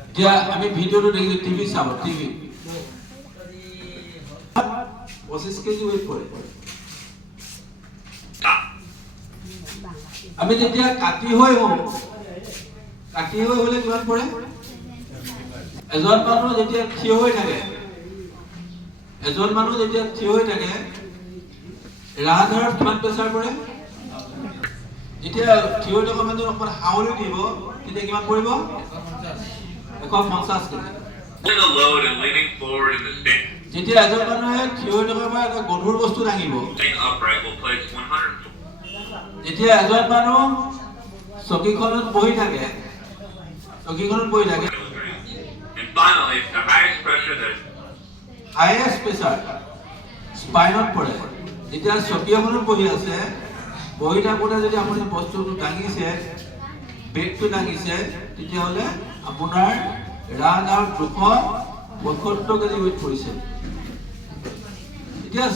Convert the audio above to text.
এতিয়া আমি ভিডিওটো দেখিছো টিভি চাব টিভি 25 কেজি ওয়েট করে আমি যেতিয়া কাটি হই হলে কিমান পড়ে এজন মানুহ যেতিয়া থিয় হৈ থাকে ৰাজহাড়ত কিমান প্ৰেছাৰ পৰে যেতিয়া থিয় হৈ থকা মানুহ অকমান হাওলি দিব তেতিয়া কিমান পৰিব 150 KG the load and leaning forward in the stand. যেতিয়া এজন মানুহে থিয় হৈ থকা বা এটা গধুৰ বস্তু দাঙিব Staying upright will place 100. যেতিয়া এজন মানুহ চকীখনত বহি থাকে And finally, the highest pressure that highest pressure স্পাইনত পৰে যেতিয়া চকী এখনত বহি আছে বহি থাকোঁতে যদি আপুনি বস্তুটো দাঙিছে বেগটো দাঙিছে তেতিয়াহ'লে আপোনাৰ ৰাজহাড় 275 কেজি ওয়েট পৰিছে এতিয়া